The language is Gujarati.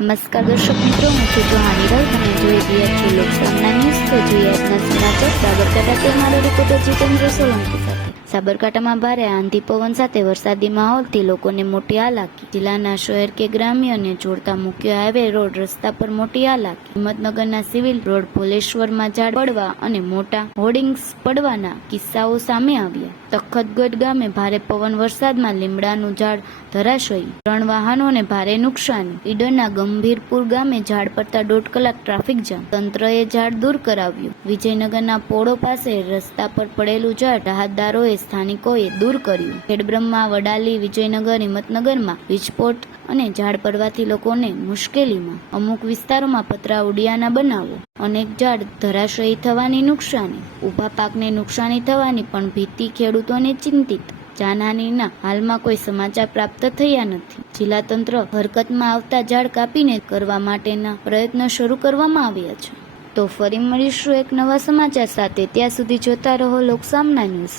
નમસ્કાર દર્શક મિત્રો, હું છું જોહાની રાવ. તમે જોઈ રહ્યા છો લોકસામના ન્યૂઝ. તો જોઈએ આજના સમાચાર. સાબરકાંઠાથી અમારો રિપોર્ટર જીતેન્દ્ર સોલંકી સાથે. સાબરકાંઠામાં ભારે આંધી પવન સાથે વરસાદી માહોલથી લોકોને મોટી હાલાકી. જિલ્લાના શહેર કે ગ્રામ્યને જોડતા મુખ્ય હાઈવે રોડ રસ્તા પર મોટી હાલાકી. હિંમતનગરના સિવિલ રોડ ભોલેશ્વરમાં ઝાડ પડવા અને મોટા હોર્ડિંગ્સ પડવાના કિસ્સાઓ સામે આવ્યા. તખતગઢ ગામે ભારે પવન વરસાદમાં લીમડાનું ઝાડ ધરાશયી, 3 વાહનોને ભારે નુકસાની. ઈડરના ગંભીરપુર ગામે ઝાડ પડતા 1.5 કલાક ટ્રાફિક જામ. તંત્રએ ઝાડ દૂર કરાવ્યું. વિજયનગરના પોળો પાસે રસ્તા પર પડેલું ઝાડ રાહતદારોએ સ્થાનિકોએ દૂર કર્યું. ખેડબ્રહ્મા, વડાલી, વિજયનગર, હિંમતનગરમાં વિસ્ફોટ અને ઝાડ પડવાથી લોકોને મુશ્કેલીમાં. અમુક વિસ્તારોમાં પતરા ઉડ્યાના બનાવો. અનેક ઝાડ ધરાશયી થવાની નુકસાની. ઊભા પાકને નુકસાની થવાની પણ ભીતિ. ખેડૂતોને ચિંતિત. જાનહાનિના હાલમાં કોઈ સમાચાર પ્રાપ્ત થયા નથી. જિલ્લા તંત્ર હરકતમાં આવતા ઝાડ કાપીને કરવા માટેના પ્રયત્નો શરૂ કરવામાં આવ્યા છે. તો ફરી મળીશું એક નવા સમાચાર સાથે. ત્યાં સુધી જોતા રહો લોકસામના ન્યૂઝ.